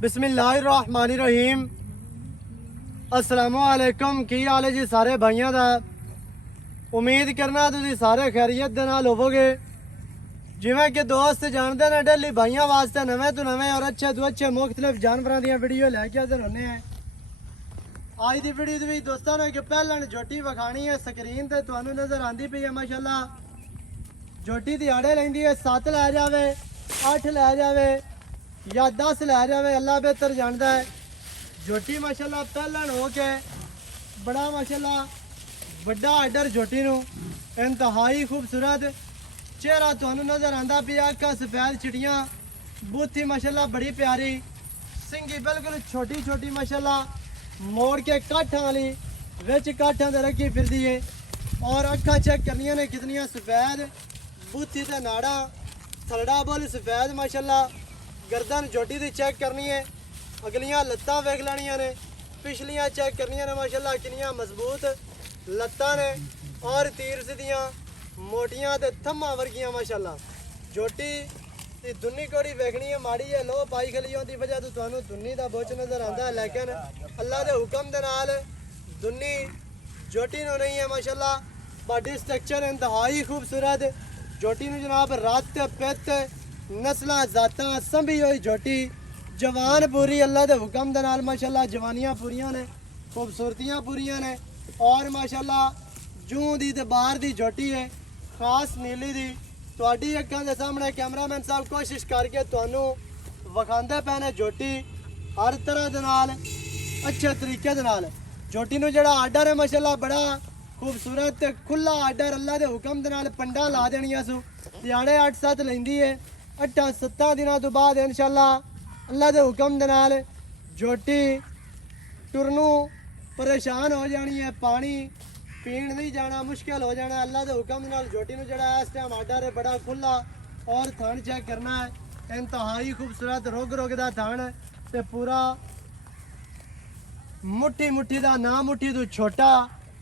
बिस्मिल्लाहिर्रहमानिर्रहीम। अस्सलामुअलैकुम। की हाल है जी सारे भाइयों का। उम्मीद करना तुम सारे खैरियत दे नाल होवोगे। जिवें कि दोस्त जानते हैं डेली भाइयों वास्ते नवे तो नवे और अच्छे तो अच्छे मुख्तलिफ जानवरों दी वीडियो लैके हाजिर होने हैं। आज की वीडियो भी दोस्तों ने कि पहले झोटी विखानी है स्क्रीन पर तुहानू नजर आती पई है। माशाल्लाह झोटी दिहाड़े लैंदी है, 7 लै जावे, 8 लै जावे या 10 लै जावे, अल्लाह बेहतर जानता है। झोटी माशाल्लाह पहलन हो के बड़ा माशाल्लाह बड़ा आर्डर झोटी नू इंतहाई खूबसूरत चेहरा तुहानू नजर आंदा पिया। अक्खां सफेद चिड़ियाँ, बूथी माशाल्लाह बड़ी प्यारी, सिंगी बिल्कुल छोटी छोटी माशाल्लाह मोड़ के काठां वाली विच काठां दे रखी फिरदी है। और अक्खां चेक करनियां ने कितनियां सफेद, बूथी ते नाड़ा थलड़ा बोल सफेद माशाल्लाह। गर्दन झोटी दी चेक करनी है, अगलियां लत्तां वेख लैनियां ने, पिछलियां चेक करनियां ने माशाल्लाह कितनियां मजबूत लत्तां ने और तीर सिद्धियां मोटियां ते थम्मा वर्गियां माशाल्लाह। झोटी दी दुन्नी कोड़ी वेखनी है, माड़ी है लो पाई खली होने की वजह तो तुहानू दुन्नी दा बोझ नजर आंदा है, लेकिन अल्लाह दे हुक्म दे नाल दुन्नी झोटी नू नहीं है माशाल्लाह। बॉडी स्ट्रक्चर इंतहाई खूबसूरत झोटी नू जनाब रत पित नस्लां जातां संभी हुई झोटी जवान पूरी अल्लाह दे हुक्म दे नाल माशाल्लाह। जवानियां पूरियां ने, खूबसूरतियां पूरियां ने और माशाल्लाह जूं दी ते बाहर दी झोटी है खास नीली दी। तुहाडी अक्खां दे सामने कैमरामैन साहब कोशिश करके तुहानू विखांदे पे ने झोटी हर तरह दे नाल अच्छे तरीके दे नाल। झोटी नू जेड़ा आर्डर है माशाल्लाह बड़ा खूबसूरत ते खुला आर्डर अल्लाह दे हुक्म दे नाल पंडा ला देनियां सू। दिहाड़े 8-7 लैंदी है, 8-7 दिनों तो बाद इंशाल्लाह अल्लाह दे हुक्म दे नाल झोटी टुरनू परेशान हो जानी है, पानी पीण नहीं जाना मुश्किल हो जाना। अल्लाह दे हुक्म दे नाल झोटी नू जेड़ा इस टाइम आर्डर है बड़ा खुला और थान चेक करना है इंतहाई खूबसूरत रुग रुग दा थान ते पूरा मुट्ठी मुट्ठी दा ना मुट्ठी तो छोटा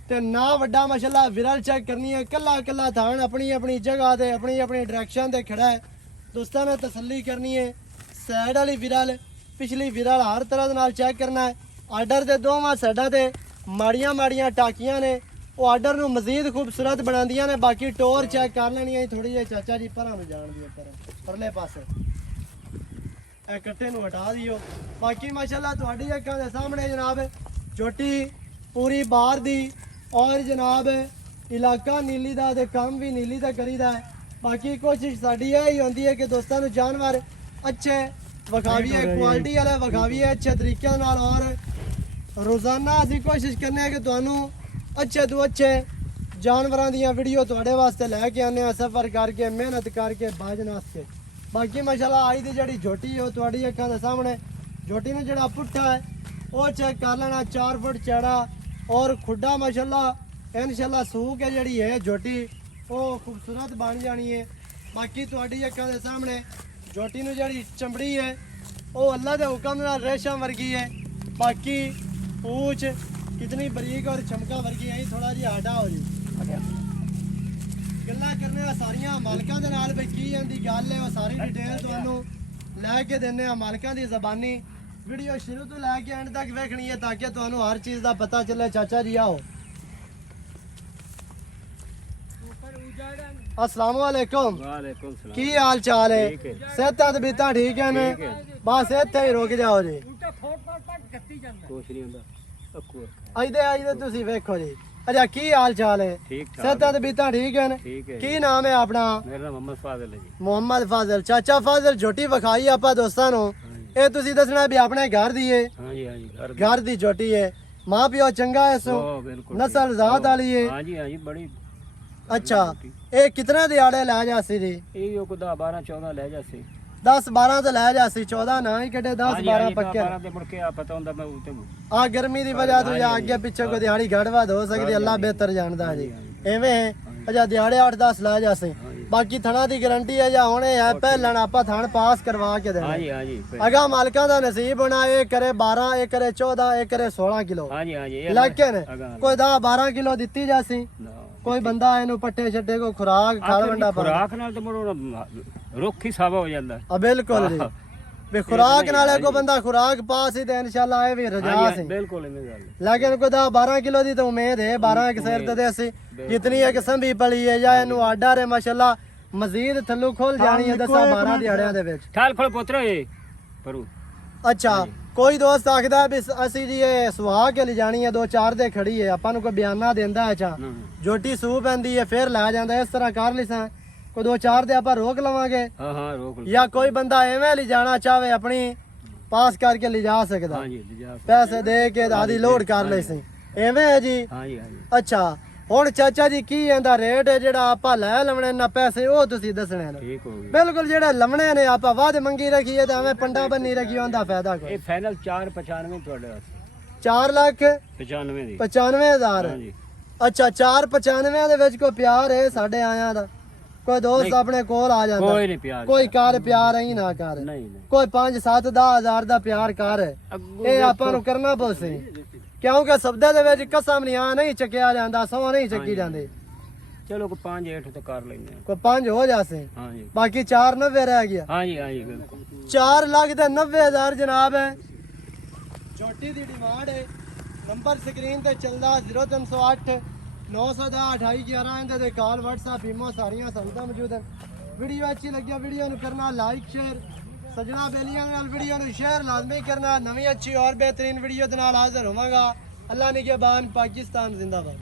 ते ना वड्डा माशाल्लाह। विरल चेक करनी है, कला कला थान अपनी अपनी जगह ते अपनी अपनी डायरेक्शन ते खड़ा है। दोस्तों ने तसल्ली करनी है, साइड वाली विरल पिछली विरल हर तरह नाल चेक करना है। आर्डर के दोवां साइडां ते माड़ियां माड़ियां टाकियां ने, वो आर्डर नू मजीद खूबसूरत बनांदियां ने। बाकी टोर चेक कर लेनी है थोड़ी जी चाचा जी परां नू जान दियो परले पासे ए कट्टे नू हटा दियो। बाकी माशाल्लाह तुहाडी अक्खां दे सामने जनाब झोटी पूरी बाहर दी और जनाब इलाका नीली दा ते काम भी नीली दा करीदा है। बाकी कोशिश साडी यही होंदी है कि दोस्तों नू जानवर अच्छे विखावीए, क्वालिटी वाले विखावीए अच्छे तरीके नाल। और रोज़ाना असीं कोशिश करने हैं कि तुहानू अच्छे तो अच्छे जानवरों दी वीडियो तुहाडे वास्ते लैके आने हैं, सफ़र करके मेहनत करके बाजनास के। बाकी माशाल्लाह अज दी जिहड़ी झोटी है तुहाडी अक्खां दे सामने झोटी नू जिहड़ा पुट्ठा है वो चेक कर लेना, 4 फुट चौड़ा और खुड्डा माशाल्लाह। इंशाल्लाह सूक है जिहड़ी है झोटी वो खूबसूरत बन जानी है। बाकी तुहाडी अक्खां दे सामने झोटी नू जिहड़ी चमड़ी है वो अल्लाह दे हुक्म नाल रेशम वर्गी है। बाकी पूछ कितनी बरीक और चमका वर्गी है। थोड़ा जी आडा हो जी गल्लां करने सारियां मालकां दे नाल, भाई की इहदी गल है वो सारी डिटेल तुहानू लैके देने मालकां दी ज़बानी। वीडियो शुरू तो लैके एंड तक वेखनी है ताकि तुहानू हर चीज़ का पता चले। चाचा जी आओ। अस्सलाम वालेकुम। की हाल चाल है? सेहतां तबीयतां ठीक है ने? बस इत्थे ही रुक जाओ जी। आइदे आइदे तुसी वेखो जी। अच्छा की हाल चाल है? सेहतां तबीयतां ठीक है ने? की नाम है अपना? मेरा मोहम्मद फाजिल है जी। मोहम्मद फाजिल। चाचा फाजिल झोटी विखाई आपां दोस्तां नू, ये तुसी दसना भी अपने घर दी है? हां जी, हां जी, घर दी झोटी है। मां प्यो चंगा है सो? नस्ल जात वाली है? हां जी, हां जी, बड़ी। अच्छा ये कितने दिहाड़े लै जासी जी? ये को 10-12-14 लै जासी। 10-12 तो लै जासी, 14 ना ही कटे 10-12 पक्के। आ गर्मी की वजह तो या अगे पीछे को दिहाड़ी घटवध हो सकती, अल्लाह बेहतर जानता जी। एवें अच्छा दिहाड़े 8-10 लै जासी। बाकी थणा की गारंटी है या होने है पहलन आपां थण पास करवा के देना। अगा मालकां दा नसीब होना ये करे 12, ये करे 14, ये करे 16 किलो, लेकिन कोई 10-12 किलो दिती जासी। कोई बंदा इनू पट्टे छट्टे को खुराक खा वंडा खुराक नाल ते मुड़ रुख ही सावा हो जांदा। बिल्कुल जी ਵੀ ਖੁਰਾਕ ਨਾਲੇ ਕੋ ਬੰਦਾ ਖੁਰਾਕ ਪਾਸ ਹੀ ਤੇ ਇਨਸ਼ਾਅੱਲਾ ਇਹ ਵੀ ਰਜਾ ਸੀ ਬਿਲਕੁਲ ਇਵੇਂ ਗੱਲ लेकिन को 12 किलो दी तो उम्मीद है 12 के सिर ते ਅਸੀਂ ਜਿਤਨੀ ਹੈ ਕਿਸਮ ਵੀ ਪਲੀ ਹੈ ਜਾਂ ਇਹਨੂੰ ਆਡਾ ਰੇ ਮਾਸ਼ਾਅੱਲਾ ਮਜ਼ੀਦ ਥੱਲੂ ਖੁੱਲ ਜਾਣੀ ਹੈ 10-12 ਦਿਹਾੜਿਆਂ ਦੇ ਵਿੱਚ ਠਾਲ ਖੋਲ ਪੁੱਤਰ ਇਹ ਪਰੂ ਅੱਛਾ ਕੋਈ ਦੋਸਤ ਆਖਦਾ ਵੀ ਅਸੀਂ ਜੀ ਇਹ ਸੁਹਾ ਕੇ ਲੈ ਜਾਣੀ ਹੈ 2-4 ਦੇ ਖੜੀ ਹੈ ਆਪਾਂ ਨੂੰ ਕੋਈ ਬਿਆਨਾ ਦਿੰਦਾ ਹੈ ਚਾ ਜੋਟੀ ਸੂ ਪੈਂਦੀ ਹੈ ਫਿਰ ਲੈ ਜਾਂਦਾ ਇਸ ਤਰ੍ਹਾਂ ਕਰ ਲਿਸਾਂ ਕੋਈ 2-4 ਦੇ ਆਪਾਂ ਰੋਕ ਲਵਾਂਗੇ ਹਾਂ ਹਾਂ ਰੋਕ ਜਾਂ ਕੋਈ ਬੰਦਾ ਐਵੇਂ ਲੈ ਜਾਣਾ ਚਾਹਵੇ ਆਪਣੀ ਪਾਸ ਕਰਕੇ ਲੈ ਜਾ ਸਕਦਾ ਹਾਂ ਜੀ ਲਿਜਾ ਪੈਸੇ ਦੇ ਕੇ ਆਦੀ ਲੋਡ ਕਰ ਲੈ ਸੀ ਐਵੇਂ ਹੈ ਜੀ ਹਾਂ ਜੀ ਹਾਂ ਜੀ ਅੱਛਾ ਹੁਣ ਚਾਚਾ ਜੀ ਕੀ ਇਹਦਾ ਰੇਟ ਹੈ ਜਿਹੜਾ ਆਪਾਂ ਲੈ ਲਵਣੇ ਨਾ ਪੈਸੇ ਉਹ ਤੁਸੀਂ ਦੱਸਣੇ ਨੇ ਠੀਕ ਹੋ ਗਈ ਬਿਲਕੁਲ ਜਿਹੜੇ ਲਵਣੇ ਨੇ ਆਪਾਂ ਵੱਧ ਮੰਗੀ ਰੱਖੀਏ ਤਾਂ ਐਵੇਂ ਪੰਡਾ ਬੰਨੀ ਰੱਖੀ ਉਹਦਾ ਫਾਇਦਾ ਕੋਈ ਇਹ ਫਾਈਨਲ 495 ਤੁਹਾਡੇ ਵਾਸਤੇ 4 ਲੱਖ 95 ਦੀ 95,000 ਹਾਂ ਜੀ ਅੱਛਾ 495 ਦੇ ਵਿੱਚ ਕੋਈ ਪਿਆਰ ਹੈ ਸਾਡੇ ਆਇਆਂ ਦਾ ਕੋਈ ਦੋਸਤ ਆਪਣੇ ਕੋਲ ਆ ਜਾਂਦਾ ਕੋਈ ਨਹੀਂ ਪਿਆਰ ਕੋਈ ਕਰ ਪਿਆਰ ਹੀ ਨਾ ਕਰ ਨਹੀਂ ਨਹੀਂ ਕੋਈ 5-7-10,000 ਦਾ ਪਿਆਰ ਕਰ ਇਹ ਆਪਾਂ ਨੂੰ ਕਰਨਾ ਪਊਸੇ ਕਿਉਂਕਿ ਸਬਦੇ ਦੇ ਵਿੱਚ ਕਸਮ ਨਹੀਂ ਆ ਨਹੀਂ ਚੱਕਿਆ ਜਾਂਦਾ ਸੌ ਨਹੀਂ ਚੱਕੀ ਜਾਂਦੇ ਚਲੋ ਕੋ 5 8 ਤੇ ਕਰ ਲੈਂਦੇ ਹਾਂ ਕੋਈ 5 ਹੋ ਜਾਸੇ ਹਾਂ ਜੀ ਬਾਕੀ 490 ਰਹਿ ਗਿਆ ਹਾਂ ਜੀ ਹਾਂ ਜੀ ਬਿਲਕੁਲ 4 ਲੱਖ ਤੇ 90,000 ਜਨਾਬ ਹੈ ਛੋਟੀ ਦੀ ਡਿਮਾਂਡ ਹੈ ਨੰਬਰ ਸਕਰੀਨ ਤੇ ਚੱਲਦਾ 0308 910 2811 ਇਹਦੇ ਤੇ ਕਾਲ WhatsApp ਈਮੋ ਸਾਰੀਆਂ ਸਹੂਲਤਾਂ ਮੌਜੂਦ ਹਨ ਵੀਡੀਓ ਅੱਛੀ ਲੱਗੀ ਵੀਡੀਓ ਨੂੰ ਕਰਨਾ ਲਾਈਕ ਸ਼ੇਅਰ ਸਜਣਾ ਬੇਲੀਆਂ ਨਾਲ ਵੀਡੀਓ ਨੂੰ ਸ਼ੇਅਰ ਲਾਜ਼ਮੀ ਕਰਨਾ ਨਵੀਂ ਅੱਛੀ ਔਰ ਬਿਹਤਰੀਨ ਵੀਡੀਓ ਦੇ ਨਾਲ ਹਾਜ਼ਰ ਹੋਵਾਂਗਾ ਅੱਲਾ ਨਿਗਹਿਬਾਨ ਪਾਕਿਸਤਾਨ ਜ਼ਿੰਦਾਬਾਦ